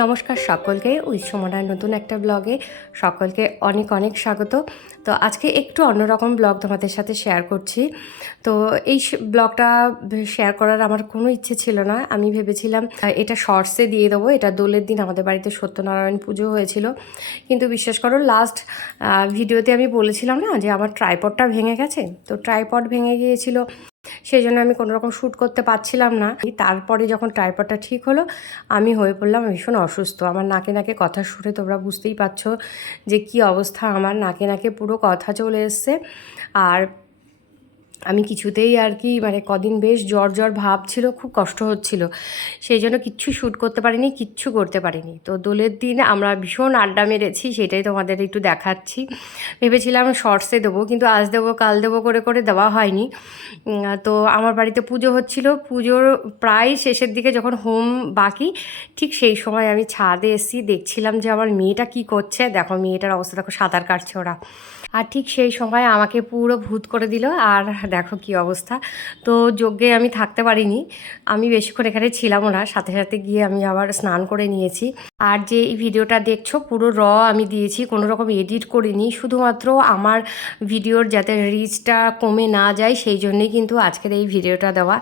নমস্কার সকলকে ওই উৎসমনার নতুন একটা ব্লগে সকলকে অনেক অনেক স্বাগত। তো আজকে একটু অন্যরকম ব্লগ তোমাদের সাথে শেয়ার করছি। তো এই ব্লগটা শেয়ার করার আমার কোনো ইচ্ছে ছিল না। আমি ভেবেছিলাম এটা শর্টসে দিয়ে দেবো। এটা দোলের দিন আমাদের বাড়িতে সত্যনারায়ণ পুজো হয়েছিল। কিন্তু বিশ্বাস করো লাস্ট ভিডিওতে আমি বলেছিলাম না যে আমার ট্রাইপডটা ভেঙে গেছে। তো ট্রাইপড ভেঙে গিয়েছিল। সেই জন্য আমি কোনো রকম শ্যুট করতে পারছিলাম না। তারপরে যখন ট্রাইপডটা ঠিক হলো, আমি হয়ে পড়লাম ভীষণ অসুস্থ। আমার নাকে নাকে কথা শুনে তোমরা বুঝতেই পারছ যে কি অবস্থা। আমার নাকে নাকে পুরো কথা চলে এসছে। আর আমি কিছুতেই আর কি মানে কদিন বেশ জ্বর জ্বর ভাব ছিল, খুব কষ্ট হচ্ছিল। সেই জন্য কিচ্ছু শ্যুট করতে পারিনি, কিচ্ছু করতে পারিনি। তো দোলের দিন আমরা ভীষণ আড্ডা মেরেছি, সেটাই তোমাদের একটু দেখাচ্ছি। ভেবেছিলাম শর্টসে দেবো, কিন্তু আজ দেবো, কাল দেবো করে করে দেওয়া হয়নি। তো আমার বাড়িতে পুজো হচ্ছিল। পুজোর প্রায় শেষের দিকে যখন হোম বাকি, ঠিক সেই সময় আমি ছাদে এসেছি, দেখছিলাম যে আমার মেয়েটা কি করছে। দেখো মেয়েটার অবস্থা, দেখো সাঁতার কাটছে ওরা। আর ঠিক সেই সময় আমাকে পুরো ভূত করে দিল। আর দেখো কি অবস্থা। তো যজ্ঞে আমি থাকতে পারিনি। আমি বেশিক্ষণ এখানে ছিলাম না। সাথে সাথে গিয়ে আমি আবার স্নান করে নিয়েছি। আর যে এই ভিডিওটা দেখছ, পুরো র আমি দিয়েছি। কোনো রকম এডিট করিনি। শুধুমাত্র আমার ভিডিওর যাতে রিচটা কমে না যায়, সেই জন্যেই কিন্তু আজকের এই ভিডিওটা দেওয়া।